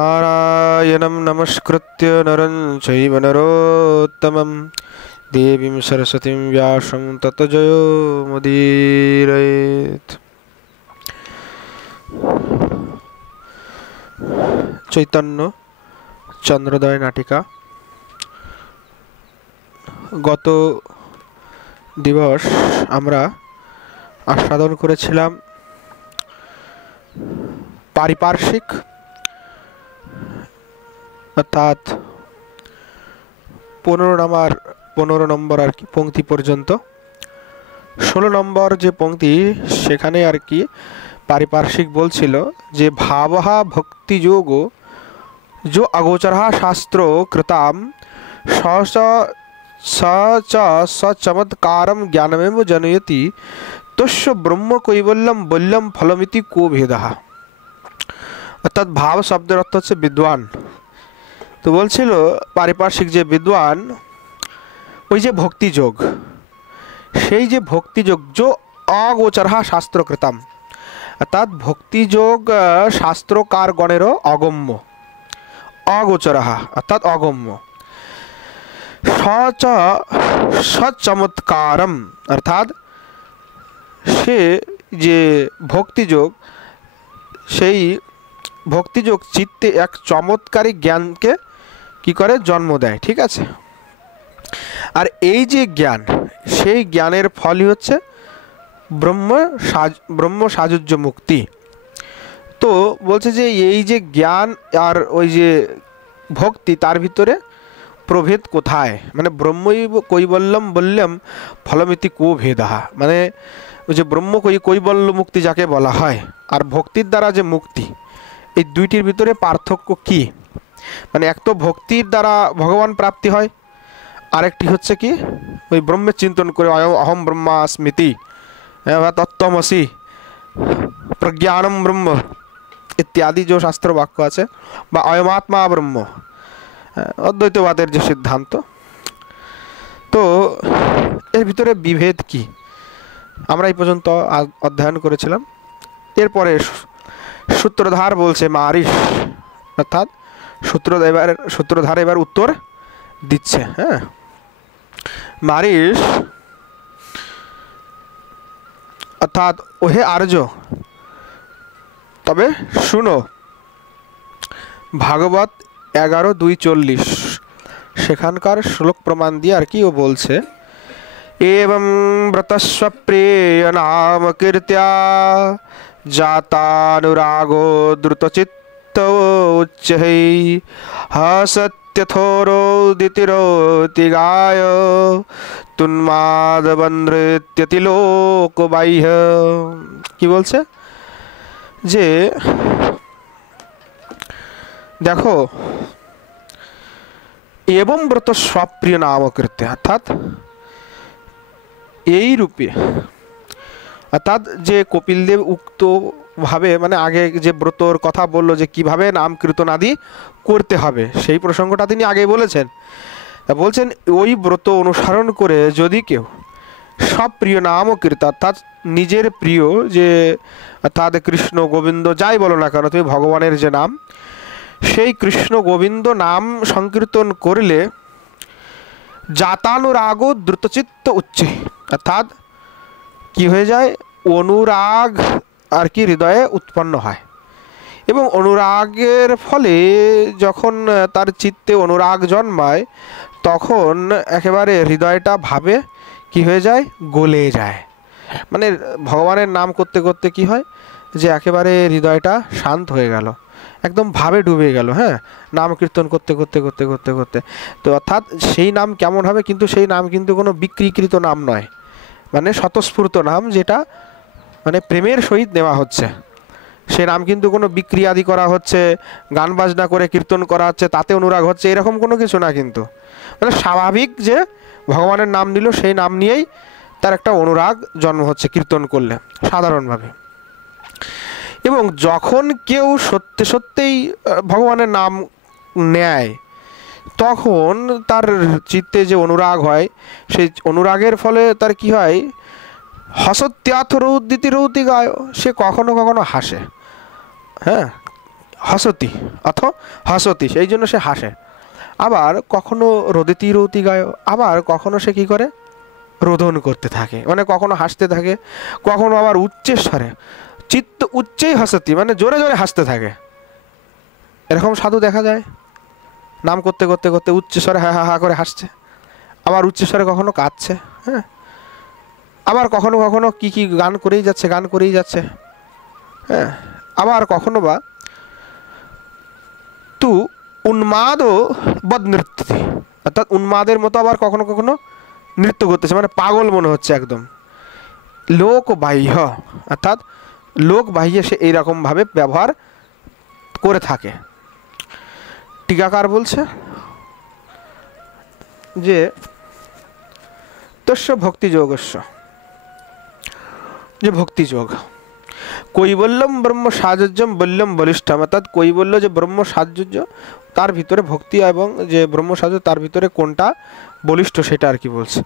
नारायणं नमस्कृत्य नरं चैव नरोत्तमं देवीं सरस्वतीं व्यासं ततो जयो मुदीरयेत्। चैतन्य चंद्रोदय नाटिका गत दिवस আমরা आस्वादन করেছিলাম पारिपार्श्विक अर्थात 15 नम्बर আর কি पंक्ति पर्यन्त 16 नम्बर যে पंक्ति সেখানে আর কি पारिपार्श्विक बोलछिलो जे भावहा भक्ति योगो जो अगोचरः शास्त्रो कृताम सचमत्कारम ज्ञानमेव जनयति तस्य ब्रह्म कैवल्यम बल्यम फलमिति को भेदः। अर्थात भाव शब्द अर्थ হচ্ছে विद्वान। तो বলছিল পারিপার্শ্বিক যে विद्वान ওই যে ভক্তি যোগ সেই যে ভক্তি যোগ जो अगोचरः शास्त्र कृताम अर्थात भक्ति योग शास्त्रकार गणेरो अगम्य अगोचरः अर्थात अगम्य सचमत्कारम अर्थात से जे भक्ति योग सेई भक्ति योग चित्ते एक चमत्कारी ज्ञान के कि करे जन्म देय। ठीक आछे और এই যে জ্ঞান সেই জ্ঞানের ফলই হচ্ছে ब्रह्म साजुज्य मुक्ति। तो बोलছে যে এই যে জ্ঞান আর ওই যে ভক্তি তার ভিতরে প্রভেদ কোথায় মানে ব্রহ্মই কৈবল্যম বললাম ফলমিতি কো ভেদः মানে ওই যে ব্রহ্ম কৈবল্য মুক্তি যাকে বলা হয় আর ভক্তির দ্বারা যে মুক্তি এই দুইটির ভিতরে পার্থক্য কি মানে এক তো ভক্তির দ্বারা ভগবান প্রাপ্তি হয় আরেকটি হচ্ছে কি ওই ব্রহ্মের চিন্তন করে অহম ব্রহ্মাস্মিতি तत्त्वमसि प्रज्ञानम ब्रह्म इत्यादि जो शास्त्र वाक्य आछे बा अयमात्मा ब्रह्म अद्वैतवादेर जो सिद्धांत तो एर भितरे विभेद की आमरा এই পর্যন্ত अध्ययन করেছিলাম। এরপরে सूत्रधार बोलছে मारिश अर्थात सूत्रधार এবার उत्तर দিচ্ছে। হ্যাঁ मारिश अर्थात ओहे आर्य तबे शुनो भागवत 11:2-40 सेखानकार श्लोक प्रमाण दिए और कि वो बोलছে एवं व्रतस्व प्रिय नाम कीर्त्या जातानुरागो द्रुतचित्तो उच्चैः हसत्यथोरो दितिरोतिगाय तुन्मादबन्धृत्यतिलोक बाह्य कि बोलছে যে देखो एवं व्रत स्वप्रिय नाम कृत्य अर्थात এই রূপে अर्थात যে কপিলদেব উক্ত ভাবে মানে আগে যে ব্রতর কথা বললো যে কিভাবে নাম কীর্তন আদি করতে হবে সেই প্রসঙ্গটা তিনি আগে বলেছেন। बोलছেন ওই ব্রত অনুসরণ করে যদি কেউ সব প্রিয় নাম কীর্তন অর্থাৎ নিজের প্রিয় যে অর্থাৎ কৃষ্ণ গোবিন্দ যাই বলো না কেন তুমি ভগবানের যে নাম সেই কৃষ্ণ গোবিন্দ নাম সংকীর্তন করলে জাতানুরাগ দ্রুতচিত্ত উচ্চে অর্থাৎ কি হয়ে যায় অনুরাগ আর কি হৃদয়ে উৎপন্ন হয় এবং অনুরাগের ফলে যখন তার চিত্তে অনুরাগ জন্মায় তখন একেবারে হৃদয়টা ভাবে কি হয়ে যায় গলে যায় মানে ভগবানের নাম করতে করতে কি হয় যে একেবারে হৃদয়টা শান্ত হয়ে গেল একদম ভাবে ডুবে গেল। হ্যাঁ নাম কীর্তন করতে করতে করতে করতে করতে তো অর্থাৎ সেই নাম কেমন হবে কিন্তু সেই নাম কিন্তু কোনো বিক্রিকৃত নাম নয় মানে স্বতঃস্ফূর্ত নাম যেটা মানে প্রেমের সহিত নেওয়া হচ্ছে সে নাম কিন্তু কোনো বিক্রি আদি করা হচ্ছে গান বাজনা করে কীর্তন করা হচ্ছে তাতে অনুরাগ হচ্ছে এরকম কোনো কিছু না কিন্তু মানে স্বাভাবিক যে ভগবানের নাম নিল সেই নাম নিয়েই তার একটা অনুরাগ জন্ম হচ্ছে কীর্তন করলে সাধারণভাবে। এবং যখন কেউ সত্যি সত্যিই ভগবানের নাম নেয় তখন তার চিত্তে যে অনুরাগ হয় সেই অনুরাগের ফলে তার কি হয় हसत्याथ रौदिति रौति गाय से कखनो कखनो हासे हाँ হসতি অথ হসতি, সেই জন্য সে হাসে। আবার কখনো রোদিতি রৌতি গায়, আবার কখনো সে কি করে রোদন করতে থাকে, মানে কখনো হাসতে থাকে, কখনো আবার উচ্চস্বরে চিত্ত উচ্চেই হসতি, মানে জোরে জোরে হাসতে থাকে। এরকম সাধু দেখা যায় নাম করতে করতে করতে উচ্চস্বরে হা হা হা করে হাসছে, আবার উচ্চস্বরে কখনো কাঁদছে, হ্যাঁ, আবার কখনো কখনো কি কি গান করেই যাচ্ছে, হ্যাঁ, আবার কখনো বা তু উন্মাদ বদ নৃত্য, অর্থাৎ উন্মাদের মতো আবার কখনো কখনো নৃত্য করতেছে, মানে পাগল মনে হচ্ছে একদম। লোক বাহ্য, অর্থাৎ লোক বাহ্য সে এইরকমভাবে ব্যবহার করে থাকে। টিকাকার বলছে যে তস্য ভক্তিযোগস্য, যে ভক্তিযোগ কৈবল্যম ব্রহ্ম সাজুজ্যম বল্যম বলিষ্ঠম, অর্থাৎ কৈবল্য যে ব্রহ্ম সাজুজ্য তার ভিতরে ভক্তি, এবং যে ব্রহ্ম সাজুজ্য তার ভিতরে কোনটা বলিষ্ঠ সেটা আর কি বলছে।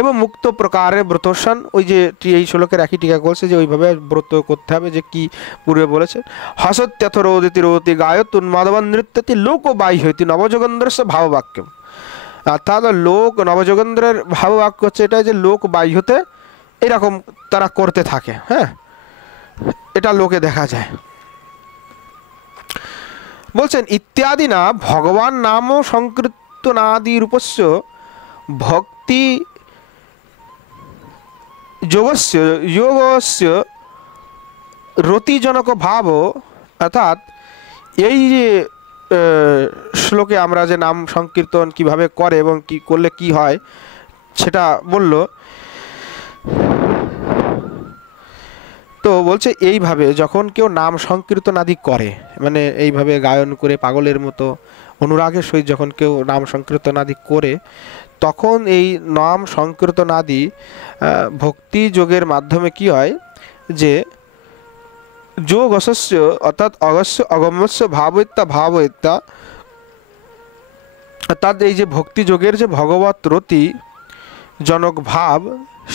এবং মুক্ত প্রকারে ব্রতসান, ওই যে এই শ্লোকের একই টিকা বলছে যে ওইভাবে ব্রত করতে হবে, যে কি পূর্বে বলেছে হসত্যথ রোদিতি রোতি গায়ত উন্মাদবান নৃত্যতি লোক বাহ্য হইতি নবযোগেন্দ্রস্য ভাববাক্যম, অর্থাৎ লোক নবযোগেন্দ্রের ভাববাক্য হচ্ছে এটা যে লোক বাহ্যতে এরকম তারা করতে থাকে, হ্যাঁ, এটা লোকে দেখা যায়। বলছেন ইত্যাদি না ভগবান নাম সংকীর্তনাদি রূপস্য ভক্তি যোগস্য রতিজনক ভাব, অর্থাৎ এই যে শ্লোকে আমরা যে নাম সংকীর্তন কিভাবে করে এবং কি করলে কি হয় সেটা বলল। তো বলছে এইভাবে যখন কেউ নাম সংকীর্তন আদি করে, মানে এইভাবে গায়ন করে পাগলের মতো অনুরাগের সহিত যখন কেউ নাম সংকীর্তন আদি করে, তখন এই নাম সংকীর্তন আদি ভক্তি যোগের মাধ্যমে কি হয় যে যোগ অসস্য, অর্থাৎ অগস্য অগম্যস্য ভাবয়িতা, অর্থাৎ এই যে ভক্তি যোগের যে ভগবত রতি জনক ভাব,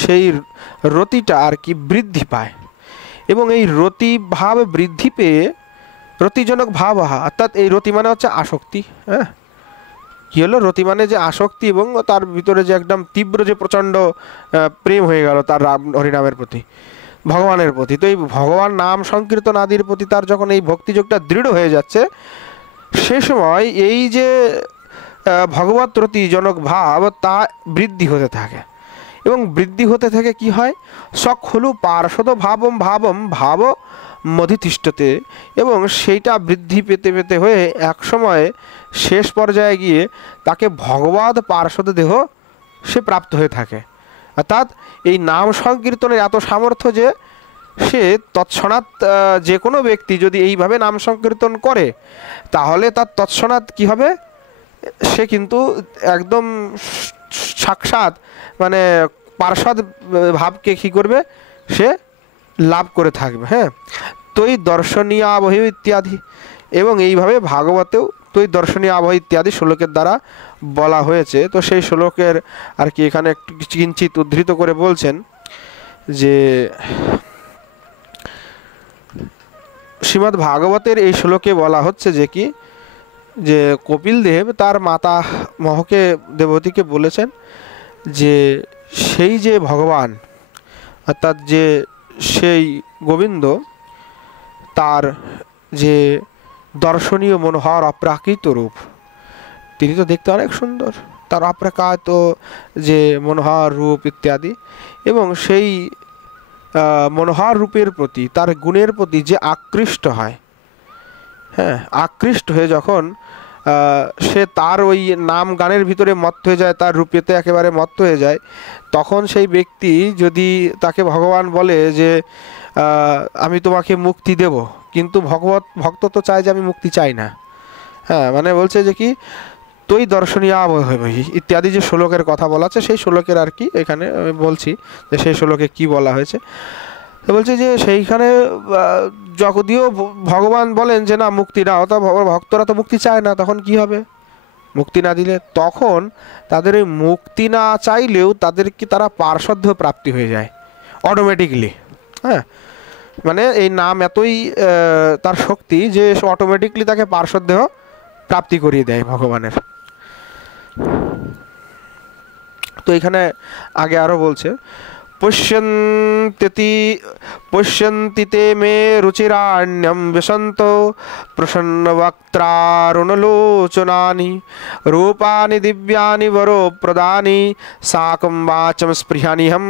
সেই রতিটা আর কি বৃদ্ধি পায়, এবং এই রতি ভাব বৃদ্ধি পেয়ে রতিজনক ভাব, অর্থাৎ এই রতি মানে হচ্ছে আসক্তি, হ্যাঁ, কি হলো রতি মানে যে আসক্তি, এবং তার ভিতরে যে একদম তীব্র যে প্রচণ্ড প্রেম হয়ে গেল তার রাম হরিনামের প্রতি, ভগবানের প্রতি। তো এই ভগবান নাম সংকীর্তন আদির প্রতি তার যখন এই ভক্তিযোগটা দৃঢ় হয়ে যাচ্ছে, সে সময় এই যে ভগবত রতিজনক ভাব তা বৃদ্ধি হতে থাকে, এবং বৃদ্ধি হতে থেকে কি হয় সখলু পার্শ্বদ ভাব মধিতিষ্ঠতে, এবং সেইটা বৃদ্ধি পেতে পেতে হয়ে এক সময় শেষ পর্যায়ে গিয়ে তাকে ভগবৎ পার্শ্বদ দেহ সে প্রাপ্ত হয়ে থাকে। অর্থাৎ এই নাম সংকীর্তনের এত সামর্থ্য যে সে তৎক্ষণাৎ যে কোনো ব্যক্তি যদি এইভাবে নাম সংকীর্তন করে তাহলে তার তৎক্ষণাৎ কি হবে, সে কিন্তু একদম সাক্ষাৎ মানে পার্শ্বদ ভাবকে কী করবে, সে লাভ করে থাকবে, হ্যাঁ। তৈ দর্শনীয় আবহ ইত্যাদি, এবং এইভাবে ভাগবতেও তৈ দর্শনীয় আবহ ইত্যাদি শ্লোকের দ্বারা বলা হয়েছে। তো সেই শ্লোকের আর কি এখানে একটু কিঞ্চিত উদ্ধৃত করে বলছেন যে শ্রীমদ্ ভাগবতের এই শ্লোকে বলা হচ্ছে যে কি, যে কপিল দেব তার মাতা মহকে দেবতীকে বলেছেন যে সেই যে ভগবান, অর্থাৎ যে সেই গোবিন্দ, তার যে দর্শনীয় মনোহর অপ্রাকৃত রূপ, তিনি তো দেখতে অনেক সুন্দর, তার অপ্রাকৃত যে মনোহর রূপ ইত্যাদি, এবং সেই মনোহর রূপের প্রতি তার গুণের প্রতি যে আকৃষ্ট হয়, হ্যাঁ, আকৃষ্ট হয়ে যখন সে তার ওই নাম গানের ভিতরে মত্ত হয়ে যায়, তার রূপেতে একেবারে মত্ত হয়ে যায়, তখন সেই ব্যক্তি যদি তাকে ভগবান বলে যে আমি তোমাকে মুক্তি দেব, কিন্তু ভক্ত তো চায় যে আমি মুক্তি চাই না, হ্যাঁ, মানে বলছে যে কি তৈ দর্শনীয় আবহি ইত্যাদি যে শ্লোকের কথা বলা আছে সেই শ্লোকের আর কি এখানে আমি বলছি যে সেই শ্লোকে কি বলা হয়েছে। বলছে যে সেইখানে যদিও ভগবান বলেন যে না মুক্তি না, অর্থাৎ ভক্তরা তো মুক্তি চায় না, তখন কি হবে, মুক্তি না দিলে তখন তাদের এই মুক্তি না চাইলেও তাদেরকে তারা পার্শ্বদ প্রাপ্তি হয়ে যায় অটোমেটিকলি, হ্যাঁ। মানে এই নাম এতই তার শক্তি যে অটোমেটিকলি তাকে পার্শ্বদ দেহ প্রাপ্তি করিয়ে দেয় ভগবানের। তো এখানে আগে আরো বলছে, পুষ্যন্তি তে মে রুচিরাণ্যম বিশন্ত প্রসন্ন বক্ত্রারুণলোচনানি রূপানি দিব্যানি বরো প্রদানি সাকম বাচম স্পৃহানি হম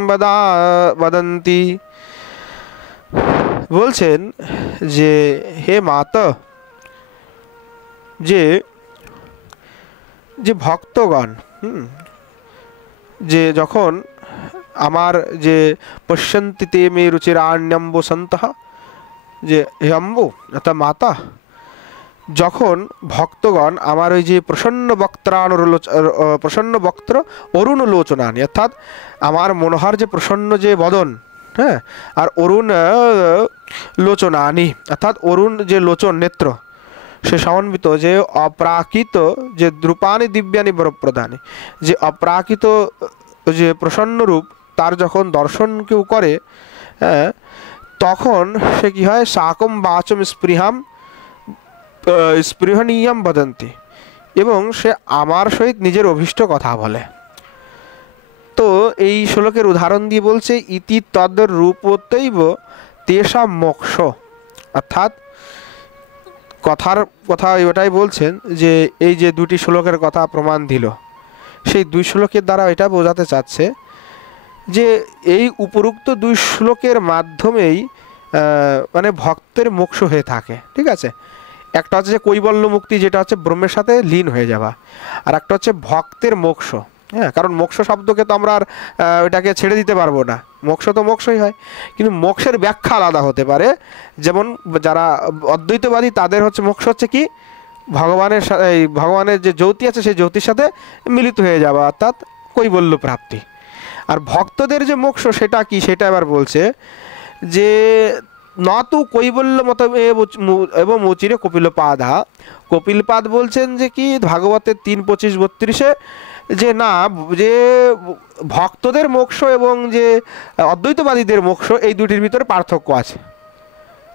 বদন্তি। বলছেন যে হে মাতা, যে যে ভক্তগণ যে যখন আমার যে পশ্যন্তিতে মে রুচিরাণ্যম্বু সন্তঃ, যে হে অম্বু অর্থাৎ মাতা, যখন ভক্তগণ আমার ওই যে প্রসন্ন বক্ত্র অরুণ লোচনানি, অর্থাৎ আমার মনোহর যে প্রসন্ন যে বদন, হ্যাঁ, আর অরুণ লোচনানি অর্থাৎ অরুণ যে লোচন নেত্র, সে সমন্বিত যে অপ্রাকৃত যে দ্রুপানি দিব্যানি বরপ্রদানি, যে অপ্রাকৃত যে প্রসন্ন রূপ তার যখন দর্শন কেউ করে, হ্যাঁ, তখন সে কি হয়, সাকম বাচম স্পৃহণীয়ম বদন্তি, এবং সে আমার সহিত নিজের অভীষ্ট কথা বলে। তো এই শ্লোকের উদাহরণ দিয়ে বলছে ইতি তদ রূপতৈব তেষা মোক্ষ, অর্থাৎ কথা এটাই বলছেন যে এই যে দুটি শ্লোকের কথা প্রমাণ দিল, সেই দুই শ্লোকের দ্বারা এটা বোঝাতে চাচ্ছে যে এই উপরোক্ত দুই শ্লোকের মাধ্যমেই মানে ভক্তের মোক্ষ হয়ে থাকে। ঠিক আছে, একটা হচ্ছে যে কৈবল্য মুক্তি, যেটা হচ্ছে ব্রহ্মের সাথে লীন হয়ে যাওয়া, আর একটা হচ্ছে ভক্তের মোক্ষ। হ্যাঁ, কারণ মোক্ষ শব্দকে তো আমরা আর ওইটাকে ছেড়ে দিতে পারবো না, মোক্ষ তো মোক্ষই হয়, কিন্তু মোক্ষের ব্যাখ্যা আলাদা হতে পারে। যেমন যারা অদ্বৈতবাদী তাদের হচ্ছে মোক্ষ হচ্ছে কি, ভগবানের যে জ্যোতি আছে সেই জ্যোতির সাথে মিলিত হয়ে যাওয়া, অর্থাৎ কৈবল্য প্রাপ্তি। আর ভক্তদের যে মোক্ষ সেটা কি, সেটা এবার বলছে যে নতু কৈবল্য মত এবং মুচিরে কপিলপাদা। কপিলপাদ বলছেন যে কি ভাগবতের 3:25-32 যে না, যে ভক্তদের মোক্ষ এবং যে অদ্বৈতবাদীদের মোক্ষ এই দুটির ভিতরে পার্থক্য আছে।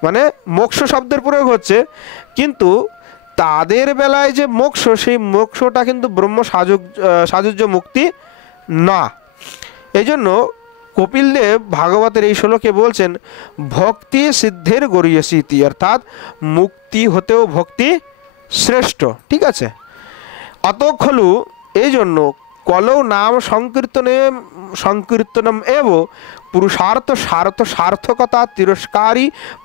মানে মোক্ষ শব্দের প্রয়োগ হচ্ছে, কিন্তু তাদের বেলায় যে মোক্ষ, সেই মোক্ষটা কিন্তু ব্রহ্ম সাযুজ্য মুক্তি না। এই জন্য কপিলদেব ভাগবতের এই শ্লোকে বলছেন ভক্তি সিদ্ধের গরিয়সীতি, অর্থাৎ মুক্তি হতেও ভক্তি শ্রেষ্ঠ। ঠিক আছে, অত খলু এই জন্য কলৌ নাম সংকীর্তনম এব সার্থকতা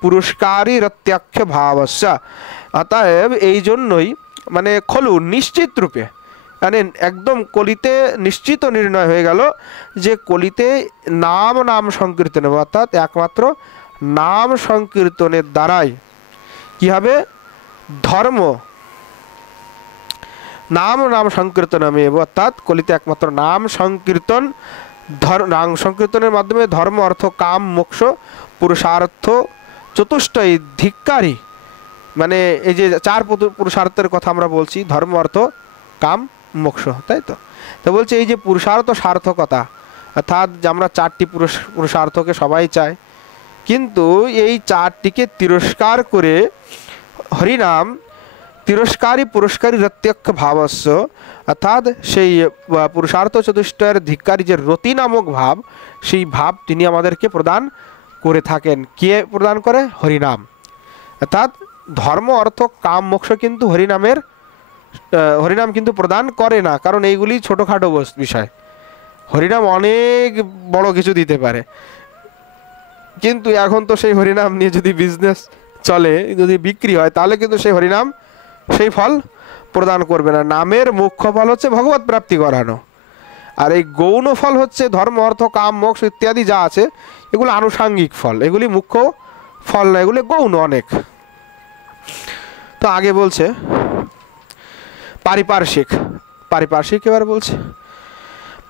পুরস্কারী রত্যাখ্য ভাবস্য। অতএব এই জন্যই মানে খলু নিশ্চিত রূপে, মানে একদম কলিতে নিশ্চিত নির্ণয় হয়ে গেল যে কলিতে নাম সংকীর্তন, অর্থাৎ একমাত্র নাম সংকীর্তনের দ্বারাই কি হবে, ধর্ম নাম সংকীর্তনমে, অর্থাৎ কলিতে একমাত্র নাম সংকীর্তনের মাধ্যমে ধর্ম অর্থ কাম মোক্ষ পুরুষার্থ চতুষ্টয় ধিক্কারী, মানে এই যে 4 পুরুষার্থের কথা আমরা বলছি, ধর্ম অর্থ কাম মোক্ষ, তাই তো। তো বলছে এই যে পুরুষার্থ সার্থকতা, অর্থাৎ আমরা 4টি পুরুষার্থকে সবাই চায়, কিন্তু এই 4টিকে তিরস্কার করে হরিনাম পুরস্কারী রত্যক্ষ ভাবস্য, অর্থাৎ সেই পুরুষার্থ চতুষ্টয়ের ধিক্কারী যে রতি নামক ভাব, সেই ভাব তিনি আমাদেরকে প্রদান করে থাকেন। কে প্রদান করে? হরিনাম। অর্থাৎ ধর্ম অর্থ কাম মোক্ষ কিন্তু হরিনাম কিন্তু প্রদান করে না, কারণ এইগুলি ছোটোখাটো বিষয়। হরিনাম অনেক বড় কিছু দিতে পারে, কিন্তু এখন তো সেই হরিনাম নিয়ে যদি বিজনেস চলে, যদি বিক্রি হয়, তাহলে কিন্তু সেই হরিনাম সেই ফল প্রদান করবে না। নামের মুখ্য ফল হচ্ছে ভগবত প্রাপ্তি করানো, আর এই গৌণ ফল হচ্ছে ধর্ম অর্থ কাম মোক্ষ ইত্যাদি যা আছে, এগুলো আনুষাঙ্গিক ফল, এগুলি মুখ্য ফল না, এগুলি গৌণ অনেক। তো আগে বলছে পারিপার্শ্বিক এবার বলছে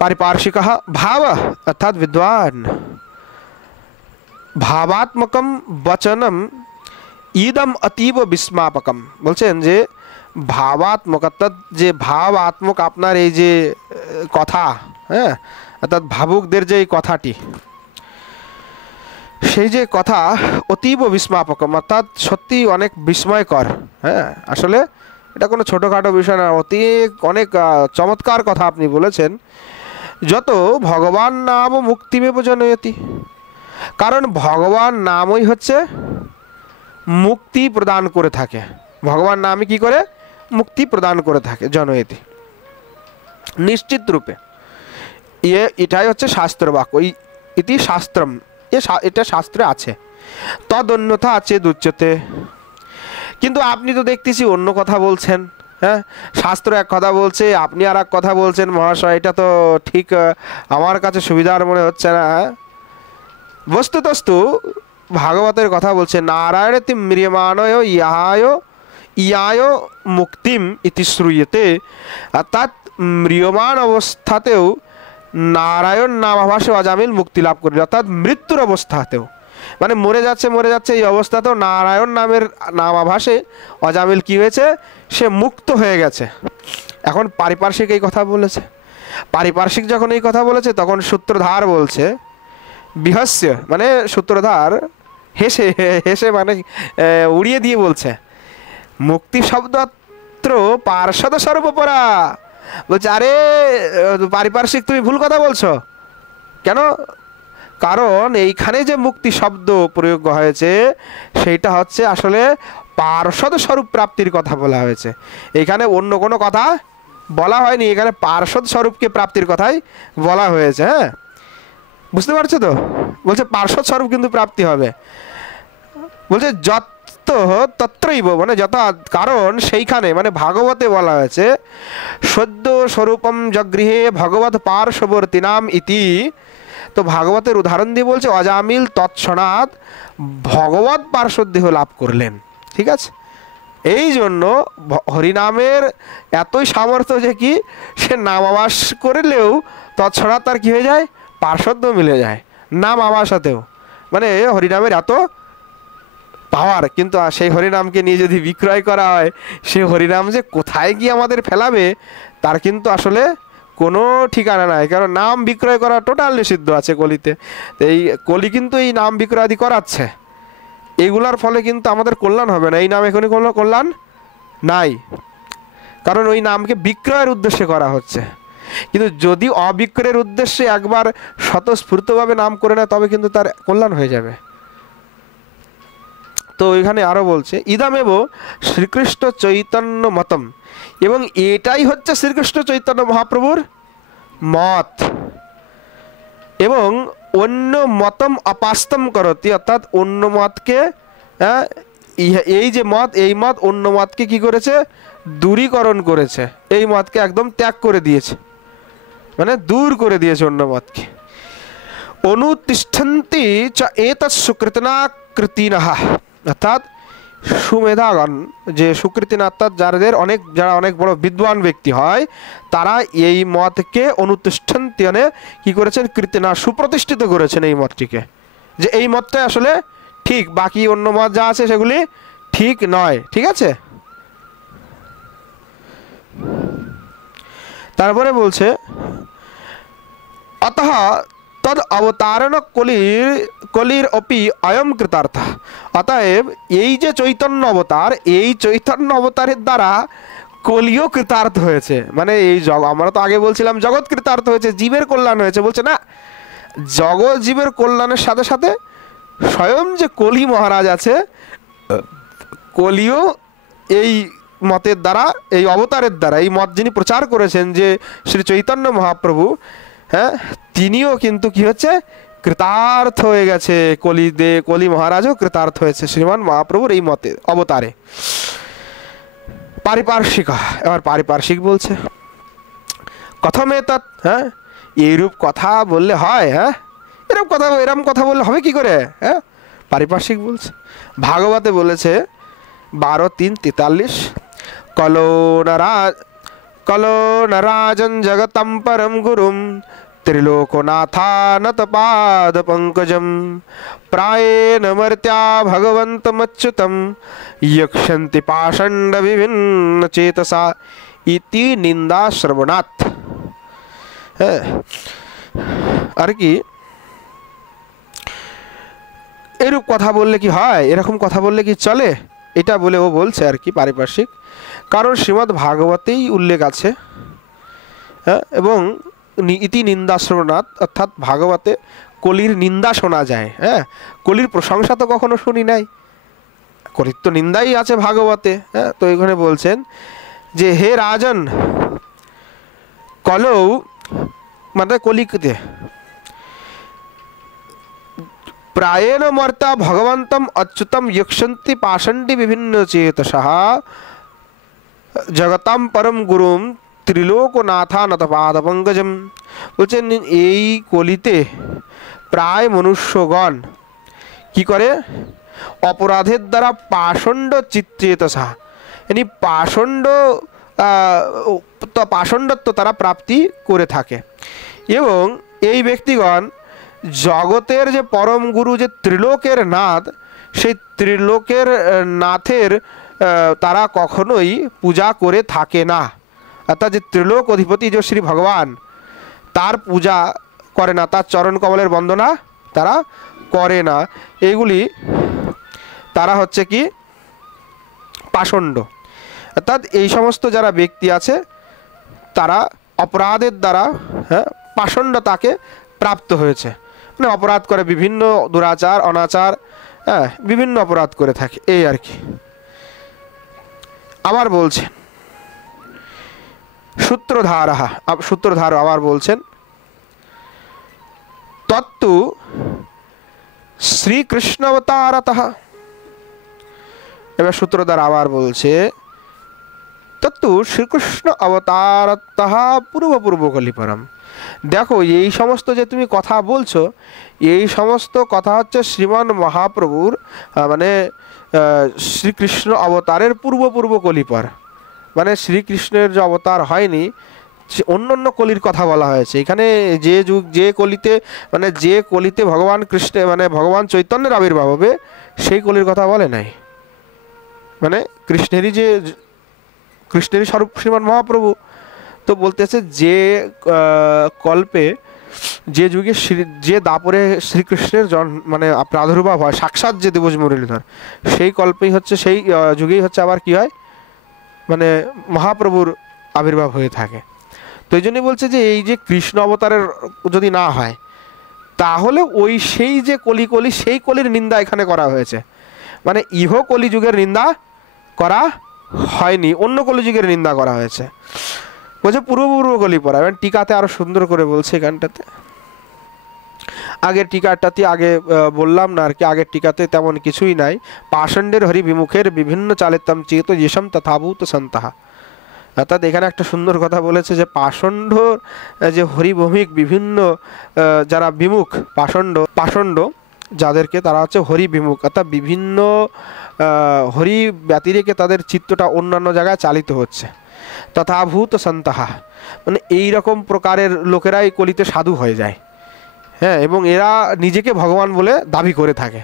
পারিপার্শ্বিক ভাব, অর্থাৎ বিদ্বান ভাবাত্মকম বচনম ইদম অতীব বিস্মাপকম। বলছেন যে ভাবাত্মক, অর্থাৎ যে ভাবাত্মক আপনার এই যে কথা, হ্যাঁ, অর্থাৎ ভাবুকদের যে এই কথাটি, সেই যে কথা অতীব বিস্মাপকম, অর্থাৎ সত্যি অনেক বিস্ময়কর। হ্যাঁ, আসলে এটা কোনো ছোটোখাটো বিষয় না, অনেক চমৎকার কথা আপনি বলেছেন। যত ভগবান নাম মুক্তিমেব জনয়তি, কারণ ভগবান নামই হচ্ছে মুক্তি প্রদান করে থাকে। ভগবান নামই কি করে মুক্তি প্রদান করে থাকে, জনয়তি নিশ্চিত রূপে। এটাই হচ্ছে শাস্ত্র বাক্য, ইতি শাস্ত্রম, এটা শাস্ত্রে আছে। তদ অন্যথা আছে দুচ্চতে, কিন্তু আপনি তো দেখতেছি অন্য কথা বলছেন। হ্যাঁ, শাস্ত্র এক কথা বলছে, আপনি আর এক কথা বলছেন মহাশয়, এটা তো ঠিক আমার কাছে সুবিধার মনে হচ্ছে না। বস্তুতস্তু ভাগবতের কথা বলছে, নারায়ণেতি ম্রিয়মাণয় ইয়ায় মুক্তিম ইতি শ্রূয়তে, অর্থাৎ ম্রিয়মান অবস্থাতেও নারায়ণ নামাভাসে অজামিল মুক্তি লাভ করিল, অর্থাৎ মৃত্যুর অবস্থাতেও, মানে মরে যাচ্ছে এই অবস্থাতেও নারায়ণ নামের নামাভাসে অজামিল কি হয়েছে, সে মুক্ত হয়ে গেছে। এখন পারিপার্শ্বিক এই কথা বলেছে, পারিপার্শ্বিক যখন এই কথা বলেছে তখন সূত্রধার বলছে, বিহস্য মানে সূত্রধার হেসে হেসে মানে উড়িয়ে দিয়ে বলছে, মুক্তি শব্দত্র পার্শ্বদ স্বরূপপরা, বলছে আরে পারিপার্শ্বিক তুমি ভুল কথা বলছো। কেন? কারণ এইখানে যে মুক্তি শব্দ প্রয়োগ হয়েছে সেইটা হচ্ছে আসলে পার্শ্বদ স্বরূপ প্রাপ্তির কথা বলা হয়েছে, এখানে অন্য কোনো কথা বলা হয়নি, এখানে পার্শ্বদ স্বরূপকে প্রাপ্তির কথাই বলা হয়েছে। হ্যাঁ, বুঝতে পারছো তো? বলছে পার্শ্বদ স্বরূপ কিন্তু প্রাপ্তি হবে, বলছে যত তত্রৈব মানে যত, কারণ সেইখানে মানে ভাগবতে বলা হয়েছে সদ্য স্বরূপম জগৃহে ভগবত পার্শ্ববর্তী নাম ইতি। তো ভাগবতের উদাহরণ দিয়ে বলছে অজামিল তৎক্ষণাৎ ভগবত পার্শ্বদেহ লাভ করলেন। ঠিক আছে, এই জন্য হরিনামের এতই সামর্থ্য যে কি সে নাম আবাস করলেও তৎক্ষণাৎ তার কি হয়ে যায়, পার্শ্বদ্য মিলে যায় নাম আবাসাতেও, মানে হরিনামের এত পাওয়ার। কিন্তু সেই হরিনামকে নিয়ে যদি বিক্রয় করা হয়, সে হরিনাম যে কোথায় গিয়ে আমাদের ফেলাবে তার কিন্তু আসলে কোনো ঠিকানা নাই, কারণ নাম বিক্রয় করা টোটাল নিষিদ্ধ আছে কলিতে। এই কলি কিন্তু এই নাম বিক্রয় আদি করাচ্ছে, এগুলার ফলে কিন্তু আমাদের কল্যাণ হবে না, এই নাম এখনই কোনো কল্যাণ নাই, কারণ ওই নামকে বিক্রয়ের উদ্দেশ্যে করা হচ্ছে। কিন্তু যদি অবিক্রয়ের উদ্দেশ্যে একবার স্বতঃস্ফূর্তভাবে নাম করে নেয় তবে কিন্তু তার কল্যাণ হয়ে যাবে। তো এখানে আরও বলছে ইদামেব শ্রীকৃষ্ণ চৈতন্য মতম, এবং এটাই হচ্ছে শ্রীকৃষ্ণ চৈতন্য মহাপ্রভুর মত, এবং অন্য মতম অপাস্তম করতি, অর্থাৎ অন্য মতকে এই যে মত, এই মত অন্য মতকে কি করেছে, দূরীকরণ করেছে, এই মতকে একদম ত্যাগ করে দিয়েছে, মানে দূর করে দিয়েছে অন্য মতকে। অনুতিষ্ঠন্তি চ এতৎ সুকৃতনা কৃতিনঃ, অর্থাৎ সুমেধাগণ যে সুকৃতিনা, অর্থাৎ যারা অনেক বড় বিদ্বান ব্যক্তি হয় তারা এই মতকে অনুতিষ্ঠন্তি মানে কি করেছেন, কৃতিনা সুপ্রতিষ্ঠিত করেছেন এই মতটিকে, যে এই মতটাই আসলে ঠিক, বাকি অন্য মত যা আছে সেগুলি ঠিক নয়। ঠিক আছে, তারপরে বলছে অতঃ তদ অবতারণ কলির অপি অয়ম কৃতার্থ, অতএব এই যে চৈতন্য অবতার, এই চৈতন্য অবতারের দ্বারা কলিও কৃতার্থ হয়েছে, মানে এই আমরা তো আগে বলছিলাম জগৎ কৃতার্থ হয়েছে, জীবের কল্যাণ হয়েছে, বলছে না জগৎ জীবের কল্যাণের সাথে সাথে স্বয়ং যে কলি মহারাজ আছে, কলিও এই মতের দ্বারা, এই অবতারের দ্বারা, এই মত যিনি প্রচার করেছেন যে শ্রী চৈতন্য মহাপ্রভু, হ্যাঁ, তিনিও কিন্তু কি হচ্ছে, কৃতার্থ হয়ে গেছে, কলি মহারাজও কৃতার্থ হয়েছে শ্রীমান মহাপ্রভুর এই মতে অবতারে। পারিপার্শ্বিকা, এবার পারিপার্শ্বিক বলছে কথমে তৎ, হ্যাঁ, এইরূপ কথা বললে হয়, হ্যাঁ, এরম কথা বললে হবে কি করে, হ্যাঁ, পারিপার্শ্বিক বলছে। ভাগবতে বলেছে 12:3-43 কলো নরাজন জগতম পরম গুরুম ত্রিলোকনাথানত পাদ পঙ্কজম প্রায়েণ মর্ত্য়া ভগবন্তমচ্যুতম यक्षन्ति पाषण्ड विभिन्न चेतसा इति निंदा श्रवणात्। আর কি এইরূপ কথা বললে কি হয়, এরকম কথা বললে কি চলে, এটা বলে ও বলছে আর কি পারিপার্শ্বিক। কারণ শ্রীমদ্ ভাগবতেই উল্লেখ আছে, হ্যাঁ, এবং ইতি নিন্দা শ্রবণাৎ, অর্থাৎ ভাগবতে কলির নিন্দা শোনা যায়। হ্যাঁ, কলির প্রশংসা তো কখনো শুনি নাই, কলির তো নিন্দাই আছে ভাগবতে। হ্যাঁ, তো এখানে বলছেন যে হে রাজন, কলৌ মানে কলিতে প্রায়েণ মর্তা ভগবন্তম অচ্যুতম যক্ষন্তি পাষণ্ডী বিভিন্ন চেতসঃ জগতাম পরম গুরুম ত্রিলোকনাথানত পাদপঙ্কজম। বলছেন এই কলিতে প্রায় মনুষ্যগণ কি করে, অপরাধের দ্বারা পাষণ্ড চিত্তেতসা, মানে পাষণ্ডত্ব তারা প্রাপ্তি করে থাকে। এবং এই ব্যক্তিগণ জগতের যে পরম গুরু, যে ত্রিলোকের নাথ, সেই ত্রিলোকের নাথের তারা কখনোই পূজা করে থাকে না। অর্থাৎ যে ত্রিলোক অধিপতি যে শ্রী ভগবান, তার পূজা করে না, তার চরণ কমলের বন্দনা তারা করে না। এইগুলি তারা হচ্ছে কি পাষণ্ড। অর্থাৎ এই সমস্ত যারা ব্যক্তি আছে তারা অপরাধের দ্বারা, হ্যাঁ, পাষণ্ডতাকে প্রাপ্ত হয়েছে, মানে অপরাধ করে, বিভিন্ন দুরাচার অনাচার, হ্যাঁ, বিভিন্ন অপরাধ করে থাকে, এই আর কি। আবার বলছেন সূত্রধার আবার বলছেন তত্তু শ্রীকৃষ্ণ অবতারতঃ। এবার সূত্রধার আবার বলছে তত্তু শ্রীকৃষ্ণ অবতারতঃ পূর্ব কলিপরম। দেখো এই সমস্ত যে তুমি কথা বলছো, এই সমস্ত কথা হচ্ছে শ্রীমান মহাপ্রভুর মানে শ্রীকৃষ্ণ অবতারের পূর্ব কলিপর, মানে শ্রীকৃষ্ণের যে অবতার হয়নি অন্য অন্য কলির কথা বলা হয়েছে এখানে। যে যুগ, যে কলিতে, মানে যে কলিতে ভগবান কৃষ্ণ মানে ভগবান চৈতন্যের আবির্ভাব হবে, সেই কলির কথা বলে নাই। মানে কৃষ্ণেরই স্বরূপ শ্রীমান মহাপ্রভু। তো বলতেছে যে কল্পে, যে যুগে যে দাপরে শ্রীকৃষ্ণের মানে প্রাদুর্ভাব হয়, সাক্ষাৎ যে দেবজ মুরলীধর, সেই কল্পেই হচ্ছে, সেই যুগেই হচ্ছে আবার কি হয়, মানে মহাপ্রভুর আবির্ভাব হয়ে থাকে। তো এই জন্যই বলছে যে এই যে কৃষ্ণ অবতারের যদি না হয়, তাহলে ওই সেই যে কলি সেই কলির নিন্দা এখানে করা হয়েছে। মানে ইহ কলিযুগের নিন্দা করা হয়নি, অন্য কলিযুগের নিন্দা করা হয়েছে। বলছে পূর্ব কলি পড়া। এবার টিকাতে আরো সুন্দর করে বলছে এখানটাতে। আগের টিকাটাতে আগে বললাম না আর কি, আগের টিকাতে তেমন কিছুই নাই। পাষণ্ডের হরি বিমুখের বিভিন্ন চালেতাম চেত যেসম তথাভূত সন্তাহা। অর্থাৎ এখানে একটা সুন্দর কথা বলেছে যে পাষণ্ড যে হরিভৌমিক বিভিন্ন যারা বিমুখ, পাষণ্ড যাদেরকে, তারা হচ্ছে হরি বিমুখ, অর্থাৎ বিভিন্ন হরি ব্যতিরেকে তাদের চিত্তটা অন্যান্য জায়গায় চালিত হচ্ছে। তথাভূত সন্তাহা, মানে এই রকম প্রকারের লোকেরাই কলিতে সাধু হয়ে যায়। হ্যাঁ, এবং এরা নিজেকে ভগবান বলে দাবি করে থাকে,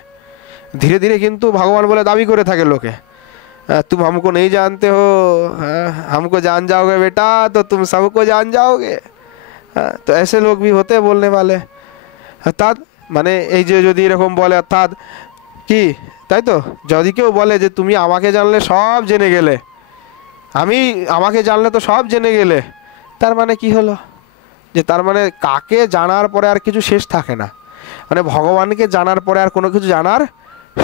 ধীরে ধীরে কিন্তু ভগবান বলে দাবি করে থাকে লোকে। तुम हमको नहीं जानते हो, हमको जान जाओगे बेटा तो तुम सबको जान जाओगे। तो ऐसे लोग भी होते हैं बोलने वाले। অর্থাৎ মানে এই যে যদি এরকম বলে, অর্থাৎ কি, তাই তো, যদি কেউ বলে যে তুমি আমাকে জানলে সব জেনে গেলে, আমাকে জানলে তো সব জেনে গেলে, তার মানে কি হলো, যে তার মানে কাকে জানার পরে আর কিছু শেষ থাকে না, মানে ভগবানকে জানার পরে আর কোনো কিছু জানার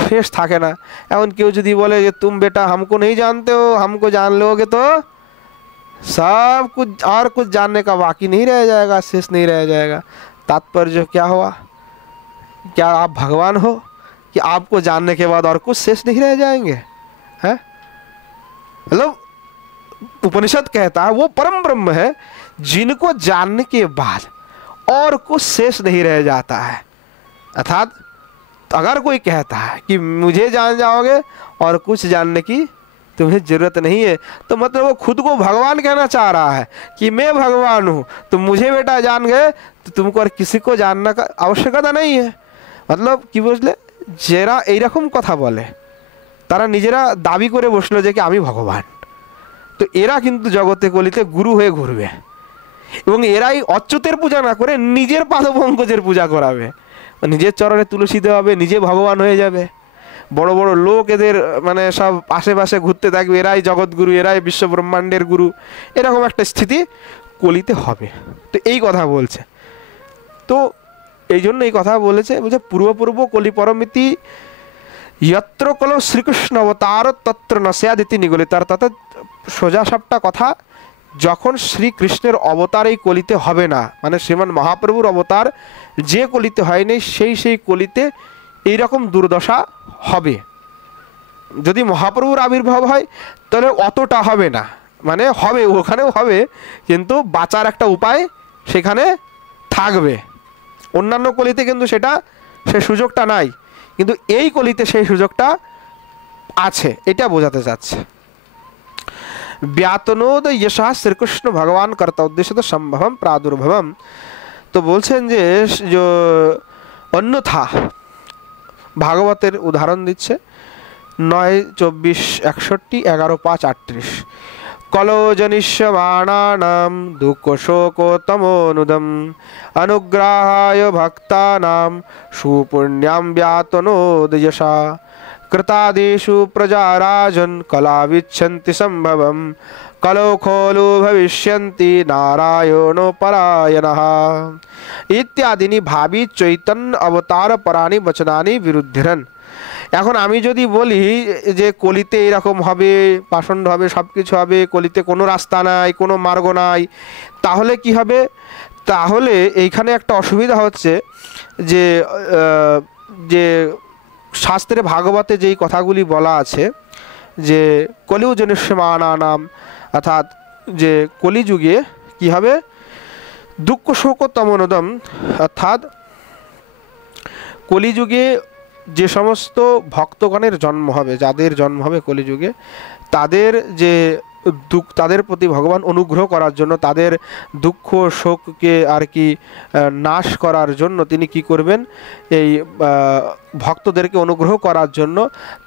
শেষ থাকে না। এমন কেউ যদি বলে যে तुम बेटा हमको नहीं जानते हो, हमको जान लोगे तो सब कुछ और कुछ जानने का बाकी नहीं रह जाएगा, शेष नहीं रह जाएगा। तात्पर्य क्या हुआ, क्या आप भगवान हो कि आपको जानने के बाद और कुछ शेष नहीं रह जाएंगे? हैं, मतलब उपनिषद कहता है वो परम ब्रह्म है जिनको जानने के बाद और कुछ शेष नहीं रह जाता है। अर्थात अगर कोई कहता है कि मुझे जान जाओगे और कुछ जानने की तुम्हें जरूरत नहीं है, तो मतलब वो खुद को भगवान कहना चाह रहा है कि मैं भगवान हूँ, तुम मुझे बेटा जान गए तो तुमको और किसी को जानना का आवश्यकता नहीं है। मतलब কি বুঝলে, যারা এইরকম কথা বলে তারা নিজেরা দাবি করে বসলো যে কি আমি ভগবান। তো এরা কিন্তু জগতে কলিতে গুরু হয়ে ঘুরবে, এবং এরাই অচ্যুতের পূজা না করে নিজের পাদপঙ্কজের পূজা করাবে। নিজের চরণে তুলসী দেওয়া হবে, নিজে ভগবান হয়ে যাবে, বড় বড় লোক এদের মানে সব আশেপাশে ঘুরতে থাকবে, এরাই জগৎগুরু, এরাই বিশ্ব ব্রহ্মাণ্ডের গুরু, এরকম একটা স্থিতি কলিতে হবে। তো এই কথা বলছে। তো এই জন্য এই কথা বলেছে, বলছে পূর্ব কলি পরমিতি যত্র কলো শ্রীকৃষ্ণ অবতার তত্র ন স্যাদিতি নিগলিত। অর্থাৎ সোজা সাপটা কথা, যখন শ্রীকৃষ্ণের অবতার এই কলিতে হবে না, মানে শ্রীমান মহাপ্রভুর অবতার যে কলিতে হয়নি সেই কলিতে এইরকম দুর্দশা হবে। যদি মহাপ্রভুর আবির্ভাব হয় তাহলে অতটা হবে না, মানে হবে, ওখানেও হবে, কিন্তু বাঁচার একটা উপায় সেখানে থাকবে। অন্যান্য কলিতে কিন্তু সেই সুযোগটা নাই, কিন্তু এই কলিতে সেই সুযোগটা আছে, এটা বোঝাতে চাচ্ছে। ব্যাতনোদ यशः শ্রীকৃষ্ণ ভগবান কর্তা উদ্দেশ্যত সম্ভবম প্রাদুর্ভবম। তো বলছেন যে অন্যথা ভাগবতের উদাহরণ দিচ্ছে 9:24-61, 11:5-38। কলো জনিষ্যমাণানাম দুঃখ শোকোতমোনুদম অনুগ্রহায় ভক্তানাম সুপুণ্যাম ব্যাতনোদ यशः कृतादिषु प्रजाराजन कला विच्छन्ति संभवम कलो खोलु भविष्यन्ति नारायणो परायणः इत्यादिनी भावी चैतन्य अवतार पराणी वचनानि विरुद्धिरन। এখন আমি যদি বলি যে কলিতে এরকম হবে, পাষণ্ড হবে, সব কিছু হবে, কলিতে কোনো রাস্তা নাই, কোনো মার্গ নাই, তাহলে কি হবে? তাহলে এইখানে একটা অসুবিধা হচ্ছে যে যে শাস্ত্রে ভাগবতে যেই কথাগুলি বলা আছে যে কলিউ জনিষ্যমাণানাম, অর্থাৎ যে কলিযুগে কি হবে, দুঃখ শোক তমোনুদম, অর্থাৎ কলিযুগে যে সমস্ত ভক্তগণের জন্ম হবে, যাদের জন্ম হবে কলিযুগে, তাদের যে তাদের প্রতি ভগবান অনুগ্রহ করার জন্য, তাদের দুঃখ শোককে আর কি নাশ করার জন্য তিনি কি করবেন, এই ভক্তদেরকে অনুগ্রহ করার জন্য